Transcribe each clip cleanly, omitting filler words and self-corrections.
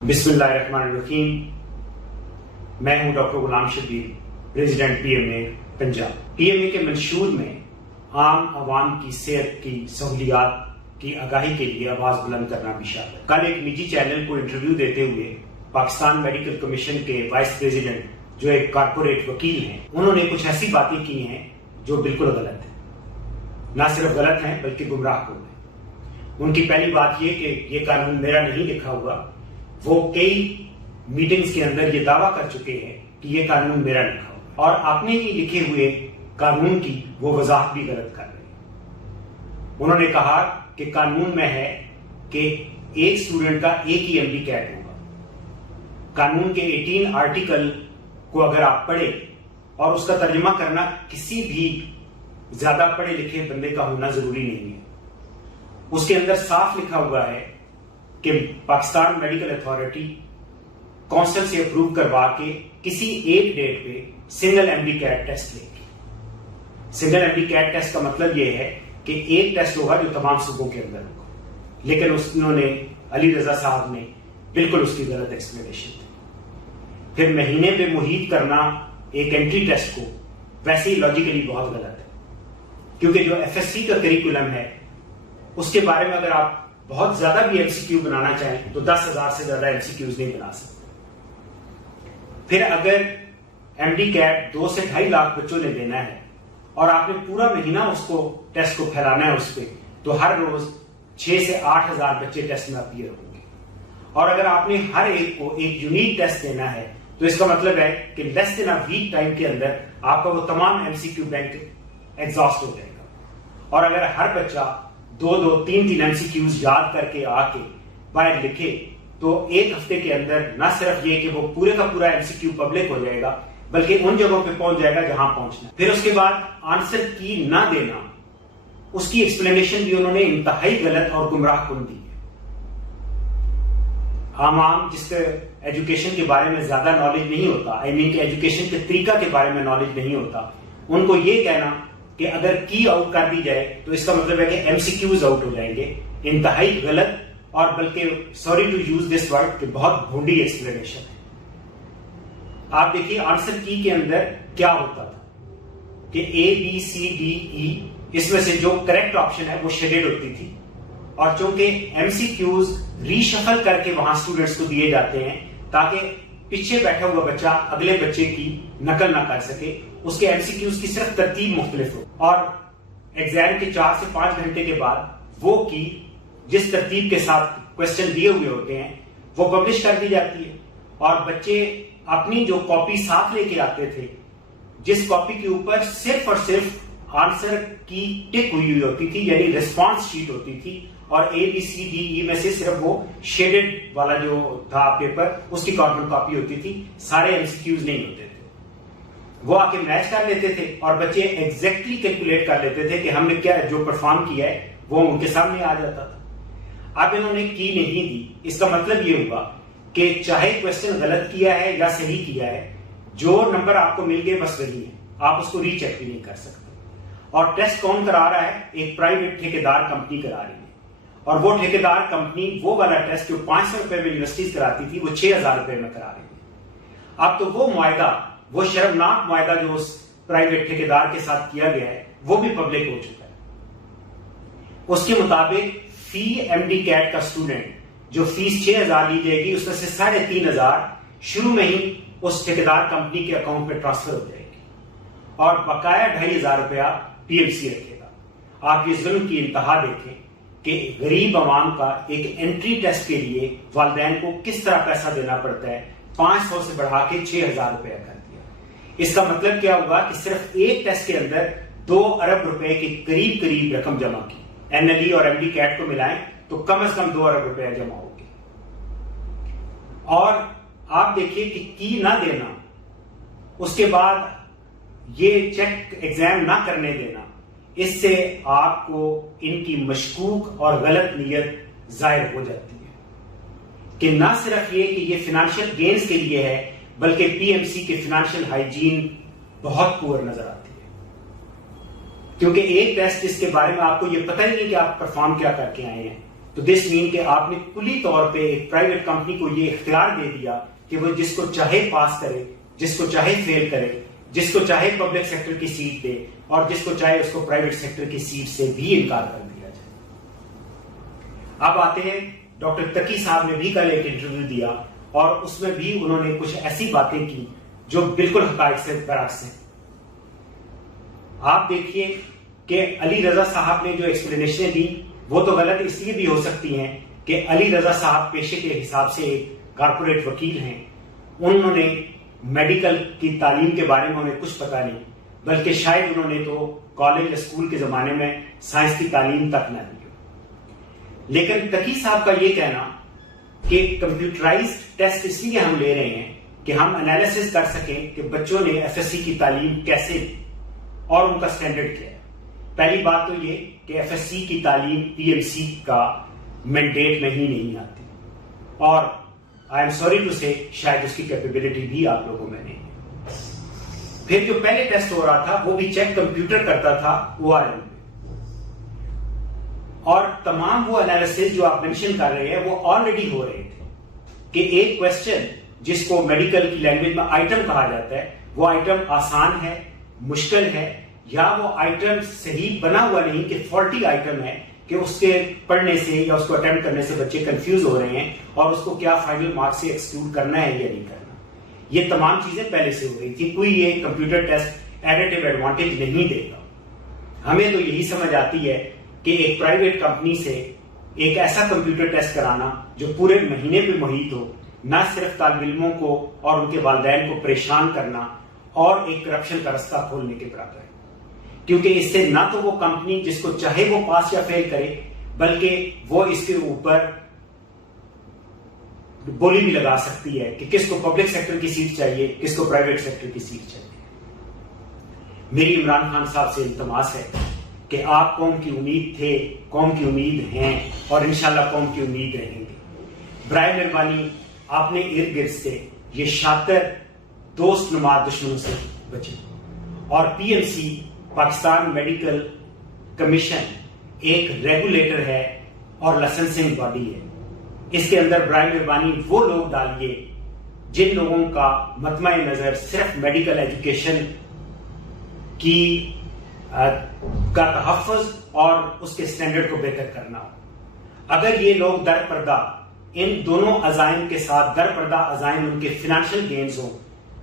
بسم اللہ الرحمن الرحیم. میں ہوں doctor Ghulam Shabbir, president P M اے پنجاب. پی ایم اے کے منشور میں عام عوام کی صحت کی سہولیات کی آگاہی کے لیے آواز بلند کرنا بھی شامل ہے. کل ایک نجی چینل کو انٹرویو دیتے ہوئے پاکستان میڈیکل کمیشن کے وائس پریزیڈنٹ جو ایک کارپوریٹ وکیل ہیں، انہوں نے کچھ ایسی باتیں کی ہیں جو بالکل غلط ہیں. نہ صرف غلط ہیں بلکہ گمراہ کن ہیں. ان کی پہلی بات یہ کہ یہ قانون میرا نہیں لکھا ہوا. وہ کئی میٹنگز کے اندر یہ دعویٰ کر چکے ہیں کہ یہ قانون میرا لکھا ہوا، اور اپنے ہی لکھے ہوئے قانون کی وہ وضاحت بھی غلط کر رہے ہیں. انہوں نے کہا کہ قانون میں ہے کہ ایک اسٹوڈنٹ کا ایک ہی MD کیٹ ہوگا. قانون کے 18 آرٹیکل کو اگر آپ پڑھیں اور اس کا ترجمہ کرنا کسی بھی زیادہ پڑھے لکھے بندے کا ہونا ضروری نہیں ہے. اس کے اندر صاف لکھا ہوا ہے کہ پاکستان میڈیکل اتھارٹی کونسل سے اپروو کروا کے کسی ایک ڈیٹ پہ سنگل MD کیٹ ٹیسٹ لے گی. سنگل MD کیٹ ٹیسٹ کا مطلب یہ ہے کہ ایک ٹیسٹ ہوگا جو تمام صوبوں کے اندر ہوگا. لیکن انہوں نے علی رضا صاحب نے بالکل اس کی غلط ایکسپلینیشن دی. پھر مہینے پہ محیط کرنا ایک انٹری ٹیسٹ کو ویسے ہی لاجیکلی بہت غلط ہے، کیونکہ جو FSC کا کریکولم ہے اس کے بارے میں اگر آپ بہت زیادہ بھی MCQ بنانا چاہیں تو 10,000 سے زیادہ MCQs نہیں بنا سکتے. پھر اگر MD کیٹ 2 سے 2.5 لاکھ بچوں نے دینا ہے اور آپ نے پورا مہینہ اس کو ٹیسٹ کو پھیلانا ہے اس پہ، تو ہر روز 6 سے 8,000 بچے ٹیسٹ میں اپیئر ہوں گے. اور اگر آپ نے ہر ایک کو ایک یونیک ٹیسٹ دینا ہے تو اس کا مطلب ہے کہ لیس دین ویک ٹائم کے اندر آپ کا وہ تمام MCQ بینک ایگزاسٹ ہو جائے گا. اور اگر ہر بچہ 2-3 MCQs یاد کر کے آ کے باہر لکھے تو ایک ہفتے کے اندر نہ صرف یہ کہ وہ پورے کا پورا MCQ پبلک ہو جائے گا بلکہ ان جگہوں پہ پہنچ جائے گا جہاں پہنچنا. پھر اس کے بعد آنسر کی نہ دینا، اس کی ایکسپلینیشن بھی انہوں نے انتہائی غلط اور گمراہ کن دی ہے. عام جس کے ایجوکیشن کے بارے میں زیادہ نالج نہیں ہوتا، کہ ایجوکیشن کے طریقہ کے بارے میں نالج نہیں ہوتا، ان کو یہ کہنا کہ اگر کی آؤٹ کر دی جائے تو اس کا مطلب ہے کہ MCQs آؤٹ ہو جائیں گے، انتہائی غلط اور بلکہ sorry to use this word کہ بہت بھونڈی ایکسپلینیشن ہے. آپ دیکھیے آنسر کی کے اندر کیا ہوتا تھا کہ ABCDE، اس میں سے جو کریکٹ آپشن ہے وہ شیڈڈ ہوتی تھی، اور چونکہ MCQs ری شفل کر کے وہاں اسٹوڈنٹس کو دیے جاتے ہیں تاکہ پیچھے بیٹھا ہوا بچہ اگلے بچے کی نقل نہ کر سکے، اس کے MCQs کی صرف ترتیب مختلف ہو، اور ایگزام کے 4 سے 5 گھنٹے کے بعد وہ کی جس ترتیب کے ساتھ کوسچن دیے ہوئے ہوتے ہیں وہ پبلش کر دی جاتی ہے. اور بچے اپنی جو کاپی ساتھ لے کے آتے تھے، جس کاپی کے اوپر صرف اور صرف آنسر کی ٹک ہوئی ہوتی تھی، یعنی ریسپانس شیٹ ہوتی تھی، اور ABCDE میں سے صرف وہ شیڈڈ والا جو تھا پیپر اس کی کاربن کاپی ہوتی تھی. سارے MCQs نہیں ہوتے تھے. وہ آ کے میچ کر لیتے تھے اور بچے ایگزیکٹلی کیلکولیٹ کر لیتے تھے کہ ہم نے کیا جو پرفارم کیا ہے وہ ان کے سامنے آ جاتا تھا. اب انہوں نے کی نہیں دی. اس کا مطلب یہ ہوگا کہ چاہے کوسچن غلط کیا ہے یا صحیح کیا ہے، جو نمبر آپ کو مل گئے بس وہی ہے، آپ اس کو ری چیک بھی نہیں کر سکتے. اور ٹیسٹ کون کرا رہا ہے؟ ایک پرائیویٹ ٹھیکیدار کمپنی کرا رہی ہے، اور وہ ٹھیکیدار کمپنی وہ والا ٹیسٹ جو 500 روپے میں یونیورسٹیز کراتی تھی وہ 6,000 روپے میں کرا رہی ہے. اب تو وہ معاہدہ، وہ شرمناک معاہدہ جو اس پرائیویٹ ٹھیکیدار کے ساتھ کیا گیا ہے وہ بھی پبلک ہو چکا ہے. اس کے مطابق فی MD کیٹ کا اسٹوڈنٹ جو فیس 6,000 لی جائے گی، اس میں سے 3,500 شروع میں ہی اس ٹھیکیدار کمپنی کے اکاؤنٹ پہ ٹرانسفر ہو جائے گی، اور بقایا 2,500 روپیہ PMC رکھے گا. آپ یہ ظلم کی انتہا دیکھیں کہ غریب عوام کا ایک انٹری ٹیسٹ کے لیے والدین کو کس طرح پیسہ دینا پڑتا ہے. 500 سے بڑھا کے 6,000 روپیہ کر دیا. اس کا مطلب کیا ہوگا کہ صرف ایک ٹیسٹ کے اندر 2 ارب روپے کے قریب رقم جمع کی. NLE اور MD کیٹ کو ملائیں تو کم از کم 2 ارب روپیہ جمع ہوگی. اور آپ دیکھیے کہ کی نہ دینا، اس کے بعد یہ چیک ایگزام نہ کرنے دینا، اس سے آپ کو ان کی مشکوک اور غلط نیت ظاہر ہو جاتی ہے کہ نہ صرف یہ کہ یہ فائنینشیل گینز کے لیے ہے بلکہ PMC کے فائنینشیل ہائیجین بہت پور نظر آتی ہے. کیونکہ ایک ٹیسٹ جس کے بارے میں آپ کو یہ پتہ ہی نہیں کہ آپ پرفارم کیا کر کے آئے ہیں، تو دس مین کہ آپ نے کلی طور پہ ایک پرائیویٹ کمپنی کو یہ اختیار دے دیا کہ وہ جس کو چاہے پاس کرے، جس کو چاہے فیل کرے، جس کو چاہے پبلک سیکٹر کی سیٹ دے اور جس کو چاہے اس کو پرائیویٹ سیکٹر کی سیٹ سے بھی انکار کر دیا جائے۔ اب آتے ہیں ڈاکٹر تقی صاحب نے بھی کل ایک انٹرویو دیا اور اس میں بھی انہوں نے کچھ ایسی باتیں کی جو بالکل حقائق سے برعکس ہیں۔ آپ دیکھیے کہ علی رضا صاحب نے جو ایکسپلینیشن دی وہ تو غلط اس لیے بھی ہو سکتی ہیں کہ علی رضا صاحب پیشے کے حساب سے ایک کارپوریٹ وکیل ہیں، انہوں نے میڈیکل کی تعلیم کے بارے میں انہیں کچھ پتا نہیں، بلکہ شاید انہوں نے تو کالج یا اسکول کے زمانے میں سائنس کی تعلیم تک نہ دی۔ لیکن تقی صاحب کا یہ کہنا کہ کمپیوٹرائزڈ ٹیسٹ اس لیے ہم لے رہے ہیں کہ ہم انالیسس کر سکیں کہ بچوں نے ایف ایس سی کی تعلیم کیسے دی اور ان کا اسٹینڈرڈ کیا ہے۔ پہلی بات تو یہ کہ ایف ایس سی کی تعلیم پی ایم سی کا مینڈیٹ میں ہی نہیں آتی، اور آئی ایم سوری ٹو سے شاید اس کی کیپیبلٹی بھی آپ لوگوں میں نہیں ہے۔ پھر جو پہلے ٹیسٹ ہو رہا تھا وہ بھی چیک کمپیوٹر کرتا تھا ORM میں، اور تمام وہ انالیسس جو آپ مینشن کر رہے ہیں وہ آلریڈی ہو رہے تھے کہ ایک کوشچن جس کو میڈیکل کی لینگویج میں آئٹم کہا جاتا ہے، وہ آئٹم آسان ہے، مشکل ہے، یا وہ آئٹم صحیح بنا ہوا نہیں کہ فالٹی آئٹم ہے کہ اس کے پڑھنے سے یا اس کو اٹیمپٹ کرنے سے بچے کنفیوز ہو رہے ہیں اور اس کو کیا فائنل مارک سے ایکسکلوڈ کرنا ہے یا نہیں کرنا۔ یہ تمام چیزیں پہلے سے ہو رہی تھی، کوئی یہ کمپیوٹر ٹیسٹ ایڈیٹو ایڈوانٹیج نہیں دے گا۔ ہمیں تو یہی سمجھ آتی ہے کہ ایک پرائیویٹ کمپنی سے ایک ایسا کمپیوٹر ٹیسٹ کرانا جو پورے مہینے پہ محیط ہو، نہ صرف طالب علموں کو اور ان کے والدین کو پریشان کرنا اور ایک کرپشن کا رستہ کھولنے کے برابر ہے، کیونکہ اس سے نہ تو وہ کمپنی جس کو چاہے وہ پاس یا فیل کرے، بلکہ وہ اس کے اوپر بولی بھی لگا سکتی ہے کہ کس کو پبلک سیکٹر کی سیٹ چاہیے، کس کو پرائیویٹ سیکٹر کی سیٹ چاہیے۔ میری عمران خان صاحب سے التماس ہے کہ آپ قوم کی امید تھے، قوم کی امید ہیں اور انشاءاللہ قوم کی امید رہیں گے۔ برائے مہربانی اپنے ارد گرد سے یہ شاطر دوست نماد دشمنوں سے بچیں، اور P M C Pakistan medical commission ایک ریگولیٹر ہے اور لائسنسنگ باڈی ہے، اس کے اندر برائے مہربانی وہ لوگ ڈالیے جن لوگوں کا مطمع نظر صرف میڈیکل ایجوکیشن کی کا تحفظ اور اس کے اسٹینڈرڈ کو بہتر کرنا ہو۔ اگر یہ لوگ در پردہ ان دونوں عزائم کے ساتھ در پردہ عزائم ان کے فنانشل گینز ہوں،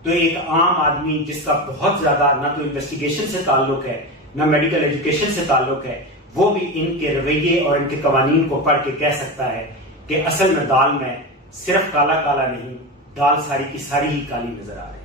تو ایک عام آدمی جس کا بہت زیادہ نہ تو انویسٹیگیشن سے تعلق ہے نہ میڈیکل ایجوکیشن سے تعلق ہے، وہ بھی ان کے رویے اور ان کے قوانین کو پڑھ کے کہہ سکتا ہے کہ اصل میں دال میں صرف کالا کالا نہیں، دال ساری کی ساری ہی کالی نظر آ رہی ہے۔